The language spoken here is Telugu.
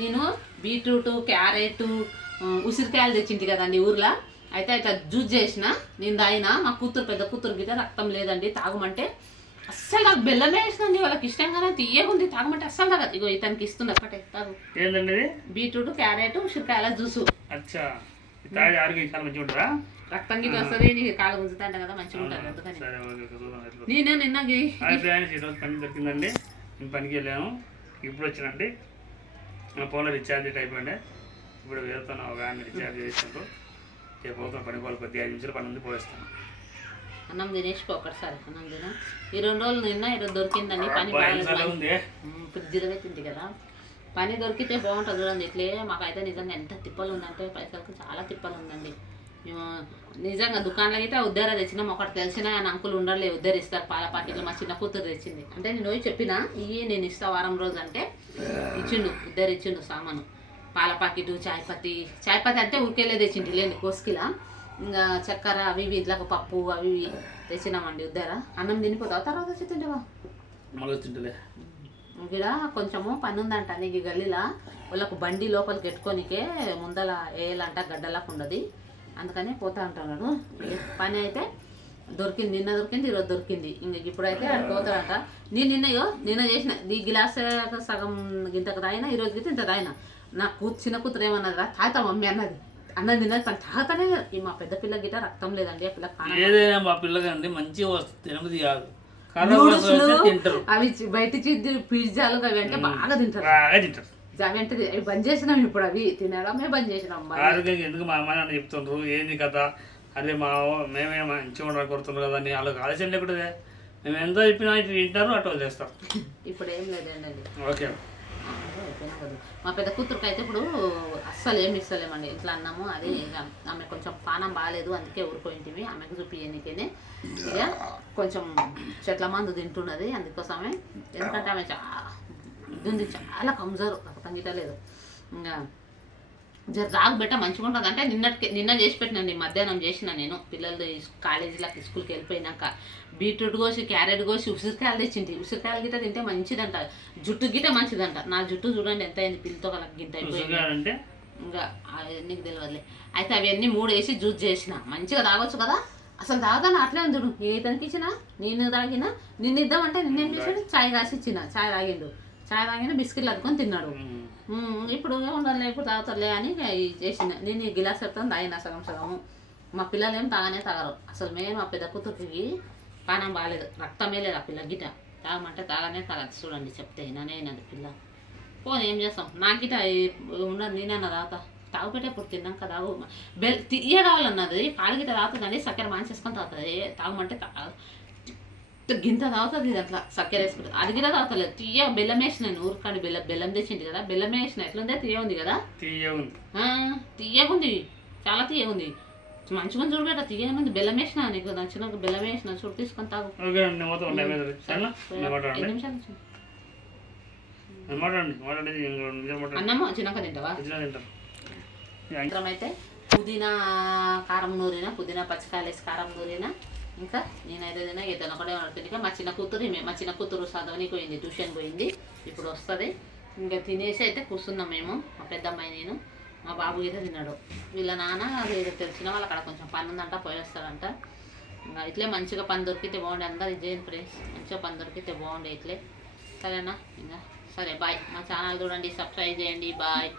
నేను బీట్రూట్, క్యారెట్, ఉసిరికాయలు తెచ్చింటి కదండి ఊర్లో. అయితే అయితే జ్యూస్ చేసిన, నేను తాగిన. మా కూతురు, పెద్ద కూతురు గిట్ట రక్తం లేదండి తాగమంటే అస్సలు నాకు బెల్లమే వేసినండి. వాళ్ళకి ఇష్టంగానే తీయగుంది, తాగమంటే అస్సలు తాగదు. ఇగో ఇతనికి ఇస్తుంది ఒక్కటే తాగు. ఏంటండి? బీట్రూట్, క్యారెట్, ఉసిరికాయల జ్యూసు. అచ్చా, తాగి ఆరోగ్యం చాలా మంచిగా ఉంటుందా? రక్తం గిట్ట వస్తుంది, నీకు కాలు గుంజుతాంట కదా, మంచిగా ఉంటుంది. అందుకని నేను నిన్న ఈరోజు పని దొరికిందండి. నేను పనికి వెళ్ళాను, ఇప్పుడు వచ్చినండి. నా ఫోన్లో రీఛార్జ్ అయిపోయింది. ఇప్పుడు వెళ్తాను, ఒక ఆయన రీఛార్జ్ చేసినప్పుడు పోతాను పనికి. వాళ్ళు కొద్దిగా 5 నిమిషాలు పని ఉంది, పోయిస్తాను. అన్నం తినేసిపో ఒకటిసారి. అన్నం తిన. ఈ 2 రోజులు నిన్న ఈరోజు దొరికిందండి పని. ఫ్రిడ్జ్లో పెట్టింది కదా, పని దొరికితే బాగుంటుంది చూడండి. ఇట్లే మాకైతే నిజంగా ఎంత తిప్పలు ఉందంటే, పైసలకు చాలా తిప్పలు ఉందండి. మేము నిజంగా దుకాణంలో అయితే ఉద్దర తెచ్చినాం. ఒకటి తెలిసిన ఆయన అంకులు ఉండలే, ఉద్దరిస్తారు పాల పాకెట్లు. మా చిన్న కూతురు తెచ్చింది. అంటే నేను పోయి చెప్పిన, ఇవి నేను ఇస్తా వారం రోజు అంటే ఇచ్చిండు, ఉద్దరు ఇచ్చిండు సామాను. పాల పాకెట్, చాయ్ పత్తి అంటే ఉరికెళ్ళే తెచ్చిండు లేండి కోసుకిలా. ఇంకా చక్కెర అవి ఇవి, ఇట్లా పప్పు అవి ఇవి తెచ్చినామండి ఉద్దర. అన్నం తినిపోతావు, తర్వాత వచ్చి తింటావా? ఇక్కడ కొంచెము పని ఉందంట నీకు గల్లీలా. వాళ్ళకు బండి లోపలికి పెట్టుకోనికే ముందల వేయాలంట, గడ్డలకు ఉండదు. అందుకని పోతా ఉంటున్నాడు. పని అయితే దొరికింది, నిన్న దొరికింది, ఈరోజు దొరికింది. ఇంక ఇప్పుడైతే అక్కడికి పోతాడంట. నేను నిన్న చేసిన ఈ గ్లాస్ సగం గింతకు తాగినా, ఈరోజు గిట్ట ఇంత తాగిన. నా చిన్న కూతురు ఏమన్నది రా, తాగుతా మమ్మీ అన్నది. అన్నది తిన్నది, తను తాగుతానే. ఈ మా పెద్ద పిల్ల గిట్ట రక్తం లేదండి. ఆ పిల్లకి ఏదైనా మా పిల్లకండి మంచిగా వస్తుంది కాదు, అవి బయట పిజ్జాలు అవి అంటే బాగా తింటారు. అవి అంటే అవి బంద్ చేసినాం ఇప్పుడు, అవి తినడమే బంద్ చేసినాం. ఆరోగ్యం ఎందుకు మా అమ్మ నాన్న చెప్తుండ్రు ఏంది కదా, అదే మేమే మంచిగా ఉండాలి కొడుతుండ్రు కదా అని వాళ్ళకి ఆలోచన లేకుంటే మేము ఎంత చెప్పినా ఇటు వింటారు, అటు చేస్తాం. ఇప్పుడు ఏం లేదండి. ఓకే, మా పెద్ద కూతురుకి అయితే ఇప్పుడు అస్సలు ఏమి ఇస్తలేమండి. ఇంట్లో అన్నాము అది. ఆమె కొంచెం పానం బాగాలేదు, అందుకే ఊరిపోయింటివి. ఆమెకు చూపించనికేనే ఇక కొంచెం చెట్ల మందు తింటున్నది, అందుకోసమే. ఎందుకంటే ఆమె చాలా కమ్జోరు, రక్తం గిట్టలేదు. ఇంకా రాగు బెట్ట మంచిగా ఉంటుంది అంటే నిన్న చేసి పెట్టినండి. మధ్యాహ్నం చేసిన నేను పిల్లలు కాలేజీలకు స్కూల్కి వెళ్ళిపోయినాక. బీట్రూట్ కోసి, క్యారెట్ కోసి, ఉసిరికాయలు తెచ్చింది. ఉసిరికాయలు గిట్ట తింటే మంచిదంట, జుట్టు గిట్ట మంచిదంట. నా జుట్టు చూడండి ఎంత అయింది, పిల్లతో కల గింత అయిపోయింది. ఇంకా నీకు తెలియదులే. అయితే అవన్నీ 3 వేసి జ్యూస్ చేసిన, మంచిగా తాగొచ్చు కదా. అసలు తాగాను అట్లే ఉంది. నేను ఇతనికి ఇచ్చిన, నేను తాగిన. నిన్ను ఇద్దామంటే నిన్నేం చేసాడు, చాయ్ రాసి ఇచ్చిన. చాయ్ తాగిండు, బిస్కెట్లు అద్దుకొని తిన్నాడు. ఇప్పుడు ఉండాలి, ఇప్పుడు తాగుతారులే అని చేసిన. నేను ఈ గిలాస్ చెప్తాను తాగిన సగం సగము. మా పిల్లలు ఏం తాగరు అసలు. మేము మా పెద్ద కూతురికి పానం బాగాలేదు, రక్తమే లేదు ఆ పిల్ల గిట. తాగమంటే తాగనే తాగదు చూడండి. చెప్తే నేనది పిల్ల పోనీ ఏం చేస్తాం. నాకు గిట ఉండదు, నేనన్నా తాగుతా. తాగుపెట్టే ఇప్పుడు తిన్నాక తాగు. తీయ కావాలన్నది, పాలు గిట్ట తాగుతుందండి. చక్కెర మాంచేసుకొని తాగుతుంది. తాగమంటే గింత తాగుతుంది. ఇది అట్లా చక్కెర వేసుకుంటుంది. అది కూడా తాగుతలేదు. తీయ బెల్లం వేసిన, ఊరికాడి బెల్లం తెచ్చింది కదా, బెల్లం వేసిన. ఎట్లుందే, తీయ ఉంది కదా, తీయగుంది, చాలా తీయగుంది. మంచిగా చూడబెట్ట, తీయగుంది. బెల్లం వేసిన, నీకు నచ్చిన బెల్లం వేసిన. చూడు, తీసుకొని తాగు. 2 నిమిషాలు అన్నము చిన్నక తింటావా? అయితే పుదీనా కారం నూరిన, పుదీనా పచ్చికాయలు వేసి కారం నూరిన. ఇంకా నేనైతే తిన్నా, ఇతను ఒకటే తినక. మా చిన్న కూతురు చదవనికి పోయింది, ట్యూషన్ పోయింది. ఇప్పుడు వస్తుంది. ఇంకా తినేసి అయితే కూర్చున్నాం మేము, మా పెద్దమ్మాయి నేను. మా బాబు అయితే తిన్నాడు. వీళ్ళ నాన్న అది తెలిసిన వాళ్ళు అక్కడ కొంచెం పని ఉందంట, పోయేస్తారంట. ఇంకా ఇట్లే మంచిగా పని దొరికితే బాగుండే. అందరు ఇచ్చేయండి ఫ్రెండ్స్, మంచిగా పని దొరికితే బాగుండే ఇట్లే. సరేనా? ఇంకా సరే, బాయ్. మా ఛానల్ చూడండి, సబ్స్క్రైబ్ చేయండి. బాయ్.